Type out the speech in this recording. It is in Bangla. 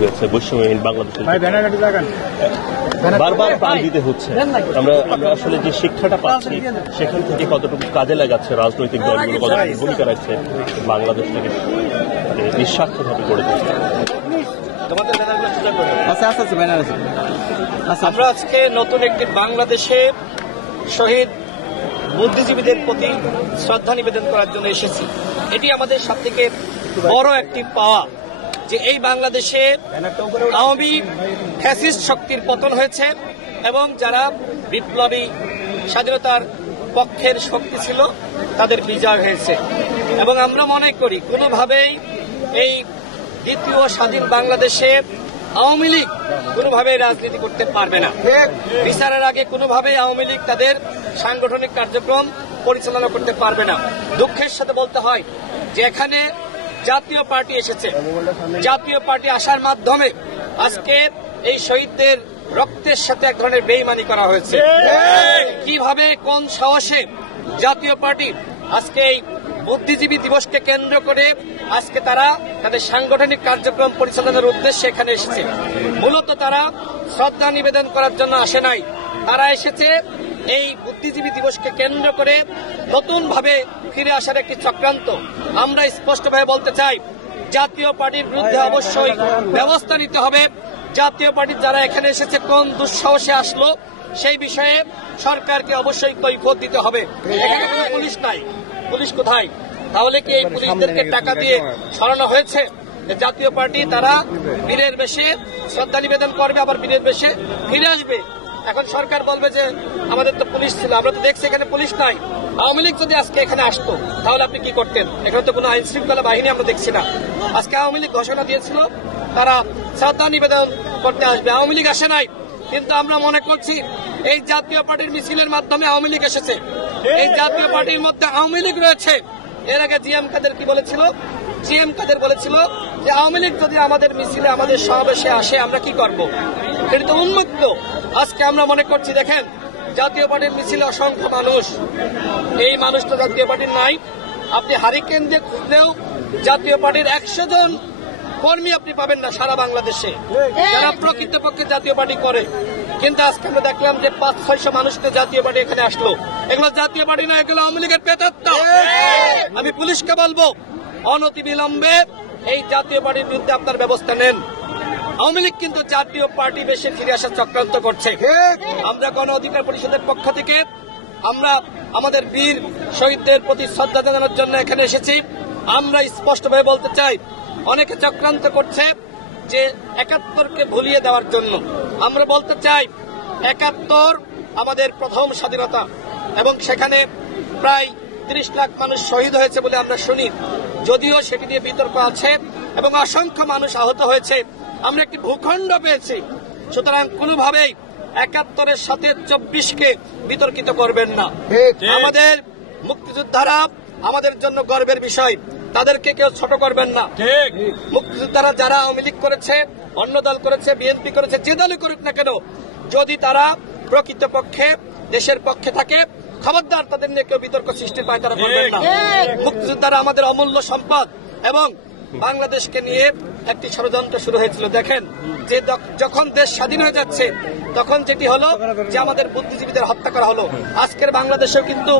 হয়েছে বৈষম্যহীন বাংলাদেশের বারবার প্রাণ দিতে হচ্ছে। আমরা আসলে যে শিক্ষাটা পাচ্ছি সেখান থেকে কতটুকু কাজে লাগাচ্ছে রাজনৈতিক দলগুলো, কতটুকু ভূমিকা রাখছে বাংলাদেশটাকে নিঃস্বার্থভাবে গড়ে তুলছে। আমরা আজকে নতুন একটি বাংলাদেশে শহীদ বুদ্ধিজীবীদের প্রতি শ্রদ্ধা নিবেদন করার জন্য এসেছি। এটি আমাদের সবথেকে বড় একটি পাওয়া যে এই বাংলাদেশে আওয়ামী ফ্যাসিস্ট শক্তির পতন হয়েছে এবং যারা বিপ্লবী স্বাধীনতার পক্ষের শক্তি ছিল তাদের বিজয় হয়েছে। এবং আমরা মনে করি কোনোভাবেই এই দ্বিতীয় স্বাধীন বাংলাদেশে আওয়ামী লীগ কোনোভাবেই রাজনীতি করতে পারবে না। বিচারের আগে কোনোভাবেই আওয়ামী লীগ তাদের সাংগঠনিক কার্যক্রম পরিচালনা করতে পারবে না। দুঃখের সাথে বলতে হয় যে এখানে জাতীয় পার্টি এসেছে, জাতীয় পার্টি আসার মাধ্যমে আজকে এই শহীদদের রক্তের সাথে এক ধরনের বেইমানি করা হয়েছে। কিভাবে কোন সাহসে জাতীয় পার্টি আজকে এই বুদ্ধিজীবী দিবসকে কেন্দ্র করে আজকে তারা তাদের সাংগঠনিক কার্যক্রম পরিচালনার উদ্দেশ্যে এখানে এসেছে। মূলত তারা শ্রদ্ধা নিবেদন করার জন্য আসে নাই, তারা এসেছে এই বুদ্ধিজীবী দিবসকে কেন্দ্র করে নতুনভাবে ফিরে আসার একটি চক্রান্ত। আমরা স্পষ্টভাবে বলতে চাই জাতীয় পার্টির বিরুদ্ধে অবশ্যই ব্যবস্থা নিতে হবে। জাতীয় পার্টির যারা এখানে এসেছে কোন দুঃসাহসে আসলো সেই বিষয়ে সরকারকে অবশ্যই কৈফিয়ত দিতে হবে। এখানে কোনো পুলিশ নাই, পুলিশ কোথায়? তাহলে কি এই পুলিশদেরকে টাকা দিয়ে সরানো হয়েছে? জাতীয় পার্টি তারা বীরের বেশে শ্রদ্ধা নিবেদন করবে, আবার বীরের বেশে ফিরে আসবে। এখন সরকার বলবে যে আমাদের তো পুলিশ ছিল, আমরা তো দেখছি এখানে পুলিশ নাই। আওয়ামী লীগ যদি আজকে এখানে আসতো তাহলে আপনি কি করতেন? এখানে তো কোনো আইন শৃঙ্খলা বাহিনী আমরা দেখছি না। আজকে আওয়ামী লীগ ঘোষণা দিয়েছিল তারা শ্রদ্ধা নিবেদন করতে আসবে, আওয়ামী লীগ আসে নাই। কিন্তু আমরা মনে করছি এই জাতীয় পার্টির মিছিলের মাধ্যমে আওয়ামী লীগ এসেছে, এই জাতীয় পার্টির মধ্যে আওয়ামী লীগ রয়েছে। এর আগে জিএম কাদের কি বলেছিল? জিএম কাদের বলেছিল যে আওয়ামী লীগ যদি আমাদের মিছিলে আমাদের সমাবেশে আসে আমরা কি করব? এটা তো উন্মুক্ত। আজকে আমরা মনে করছি দেখেন জাতীয় পার্টির মিছিলে অসংখ্য মানুষ, এই মানুষ তো জাতীয় পার্টির নাই। আপনি হারিকেন দিয়ে খুঁজলেও জাতীয় পার্টির 100 জন কর্মী আপনি পাবেন না সারা বাংলাদেশে যারা প্রকৃতপক্ষে জাতীয় পার্টি করে। কিন্তু আজকে আমরা দেখলাম যে 500-600 মানুষকে জাতীয় পার্টি এখানে আসলো। এগুলো জাতীয় পার্টি নয়, এগুলো আওয়ামী লীগের প্রেতাত্মা। আমি পুলিশকে বলবো অনতিবিলম্বে এই জাতীয় পার্টির বিরুদ্ধে আপনার ব্যবস্থা নেন। আওয়ামী লীগ কিন্তু জাতীয় পার্টি বেশি ফিরে আসার চক্রান্ত করছে। আমরা গণ অধিকার পরিষদের পক্ষ থেকে আমরা আমাদের বীর শহীদদের প্রতি শ্রদ্ধা জানানোর জন্য এখানে এসেছি। আমরা স্পষ্টভাবে বলতে চাই অনেকে চক্রান্ত করছে যে 71কে ভুলিয়ে দেওয়ার জন্য। আমরা বলতে চাই 71 আমাদের প্রথম স্বাধীনতা এবং সেখানে প্রায় 30 লাখ মানুষ শহীদ হয়েছে বলে আমরা শুনি, যদিও সেটি নিয়ে বিতর্ক আছে এবং অসংখ্য মানুষ আহত হয়েছে। আমরা একটি ভূখণ্ড পেয়েছি। সুতরাং কোনোভাবেই 71-এর সাথে 24কে বিতর্কিত করবেন না। আমাদের মুক্তিযোদ্ধারা আমাদের জন্য গর্বের বিষয়, তাদেরকে কেউ ছোট করবেন না। মুক্তিযোদ্ধারা যারা আওয়ামী লীগ করেছে, অন্য দল করেছে, বিএনপি করেছে, যে দলই করুক না কেন, যদি তারা প্রকৃতপক্ষে দেশের পক্ষে থাকে খবরদার তাদের নিয়ে কেউ বিতর্ক সৃষ্টি পায় তারা করবেন না। মুক্তিযোদ্ধারা আমাদের অমূল্য সম্পদ এবং বাংলাদেশকে নিয়ে একটি ষড়যন্ত্র শুরু হয়েছিল। দেখেন যে যখন দেশ স্বাধীন হয়ে যাচ্ছে তখন যেটি হলো যে আমাদের বুদ্ধিজীবীদের হত্যা করা হলো। আজকের বাংলাদেশেও কিন্তু